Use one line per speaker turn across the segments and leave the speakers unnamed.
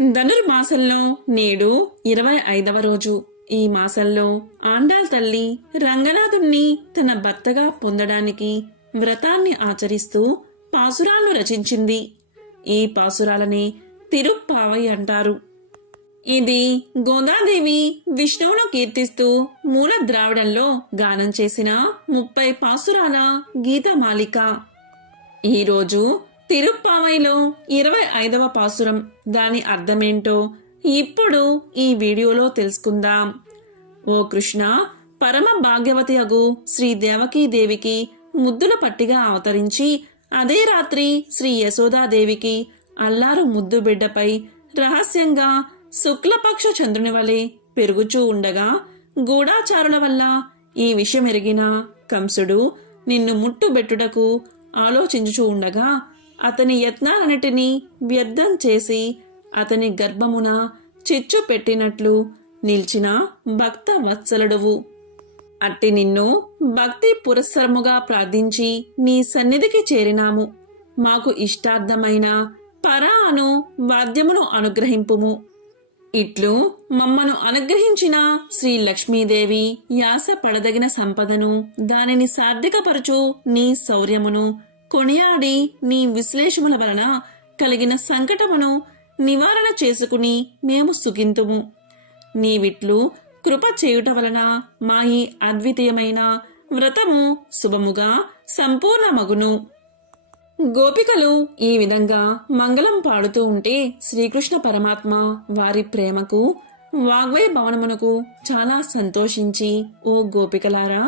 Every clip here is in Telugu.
ధనుర్మాసంలో నేడు ఇరవై ఐదవ రోజు. ఈ మాసంలో ఆండాల్ తల్లి రంగనాథుణ్ణి తన భర్తగా పొందడానికి వ్రతాన్ని ఆచరిస్తూ పాసురాలను రచించింది. ఈ పాసురాలని తిరుప్పావై అంటారు. ఇది గోదాదేవి విష్ణువును కీర్తిస్తూ మూల ద్రావిడంలో గానం చేసిన ముప్పై పాసురాల గీతమాలిక ఈరోజు తిరుప్పావైలో ఇరవై ఐదవ పాసురం. దాని అర్థమేంటో ఇప్పుడు ఈ వీడియోలో తెలుసుకుందాం. ఓ కృష్ణ పరమ భాగ్యవతి అగు శ్రీ దేవకీదేవికి ముద్దుల పట్టిగా అవతరించి అదే రాత్రి శ్రీ యశోదాదేవికి అల్లారు ముద్దు బిడ్డపై రహస్యంగా శుక్లపక్ష చంద్రుని వలె పెరుగుచూ ఉండగా గూఢాచారుల వల్ల ఈ విషయం ఎరిగిన కంసుడు నిన్ను ముట్టుబెట్టుటకు ఆలోచించుచూ ఉండగా అతని యత్నాలన్నిటినీ వ్యర్థం చేసి అతని గర్భమున చిచ్చు పెట్టినట్లు నిలిచిన భక్త వత్సలుడువు. అట్టి నిన్ను భక్తి పురస్సరముగా ప్రార్థించి నీ సన్నిధికి చేరినాము. మాకు ఇష్టార్థమైన పరా అను వాద్యమును అనుగ్రహింపుము. ఇట్లు మమ్మను అనుగ్రహించిన శ్రీ లక్ష్మీదేవి యాస పడదగిన సంపదను దానిని సార్థకపరచు నీ శౌర్యమును కొనియాడి నీ విశ్లేషముల వలన కలిగిన సంకటమును నివారణ చేసుకుని మేము సుఖింతుము. నీవిట్లు కృప చేయుట వలన మా ఈ అద్వితీయమైన వ్రతము శుభముగా సంపూర్ణమగును. గోపికలు ఈ విధంగా మంగళం పాడుతూ ఉంటే శ్రీకృష్ణ పరమాత్మ వారి ప్రేమకు వాగ్వయ భవనమునకు చాలా సంతోషించి ఓ గోపికలారా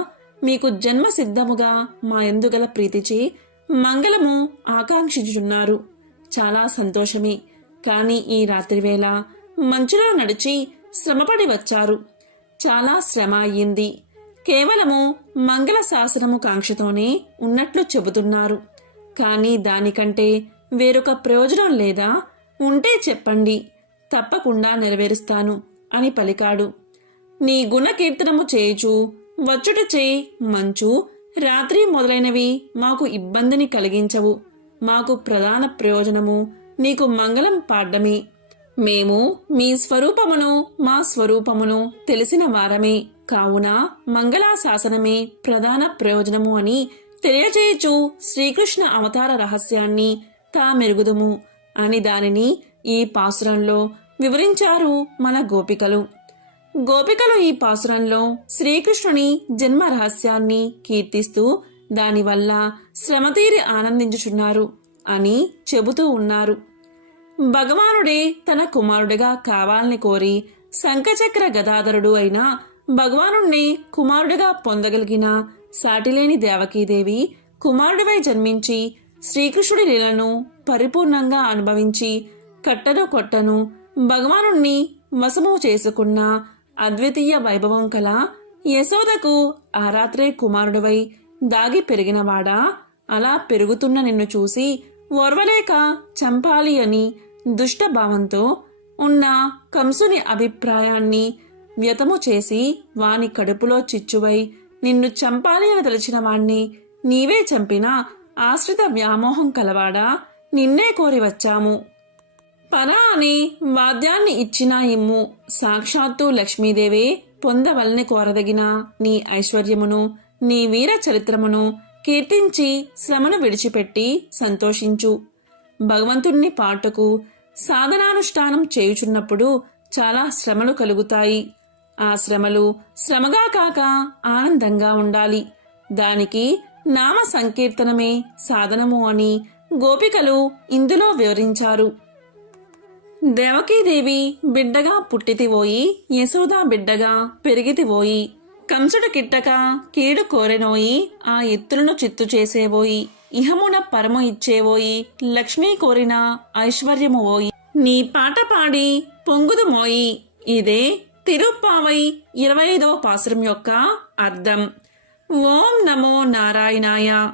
మీకు జన్మ సిద్ధముగా మా ఎందుగల ప్రీతిచే మంగళము ఆకాంక్షించుచున్నారు. చాలా సంతోషమే. కానీ ఈ రాత్రివేళ మంచులో నడిచి శ్రమపడి వచ్చారు. చాలా శ్రమ అయ్యింది. కేవలము మంగళ శాసనము కాంక్షతోనే ఉన్నట్లు చెబుతున్నారు. కానీ దానికంటే వేరొక ప్రయోజనం లేదా? ఉంటే చెప్పండి. తప్పకుండా నెరవేరుస్తాను అని పలికాడు. నీ గుణకీర్తనము చేయుచు వచ్చుట చేయి మంచు రాత్రి మొదలైనవి మాకు ఇబ్బందిని కలిగించవు. మాకు ప్రధాన ప్రయోజనము నీకు మంగళం పాడ్డమే. మేము మీ స్వరూపమును మా స్వరూపమును తెలిసిన వారమే. కావున మంగళాశాసనమే ప్రధాన ప్రయోజనము అని తెలియచేయచు శ్రీకృష్ణ అవతార రహస్యాన్ని తా మెరుగుదుము. అని దానిని ఈ పాసురంలో వివరించారు మన గోపికలు. గోపికలు ఈ పాసురంలో శ్రీకృష్ణుని జన్మ రహస్యాన్ని కీర్తిస్తూ దానివల్ల శ్రమతీరి ఆనందించుచున్నారు అని చెబుతూ ఉన్నారు. భగవానుడే తన కుమారుడిగా కావాలని కోరి శంఖచక్ర గదాధరుడు అయిన భగవానుణ్ణి కుమారుడిగా పొందగలిగిన సాటిలేని దేవకీదేవి కుమారుడివై జన్మించి శ్రీకృష్ణుడి లీలను పరిపూర్ణంగా అనుభవించి కట్టను కొట్టను భగవానుణ్ణి వశము చేసుకున్న అద్వితీయ వైభవం కల యశోదకు ఆ రాత్రే కుమారుడివై దాగి పెరిగినవాడా? అలా పెరుగుతున్న నిన్ను చూసి ఓర్వలేక చంపాలి అని దుష్టభావంతో ఉన్న కంసుని అభిప్రాయాన్ని వ్యతము చేసి వాని కడుపులో చిచ్చువై నిన్ను చంపాలి అని తలచిన వాణ్ణి నీవే చంపినా ఆశ్రిత వ్యామోహం కలవాడా? నిన్నే కోరి వచ్చాము. పరా అని వాద్యాన్ని ఇచ్చిన ఇమ్ము సాక్షాత్తు లక్ష్మీదేవే పొందవలని కోరదగిన నీ ఐశ్వర్యమును నీ వీర చరిత్రమును కీర్తించి శ్రమను విడిచిపెట్టి సంతోషించు. భగవంతుణ్ణి పాటకు సాధనానుష్ఠానం చేయుచున్నప్పుడు చాలా శ్రమలు కలుగుతాయి. ఆ శ్రమలు శ్రమగా కాక ఆనందంగా ఉండాలి. దానికి నామ సంకీర్తనమే సాధనము అని గోపికలు ఇందులో వివరించారు. దేవకీదేవి బిడ్డగా పుట్టితివోయి యశోదా బిడ్డగా పెరిగితివోయి కంసుడు కిట్టక కీడు కోరెనోయి ఆ ఎత్తులను చిత్తు చేసేవోయి ఇహమున పరము ఇచ్చేవోయి లక్ష్మీ కోరిన ఐశ్వర్యము ఓయి. నీ పాట పాడి పొంగుదు మోయి. ఇదే తిరుప్పావై ఇరవై ఐదవ పాసురం యొక్క అర్థం. ఓం నమో నారాయణాయ.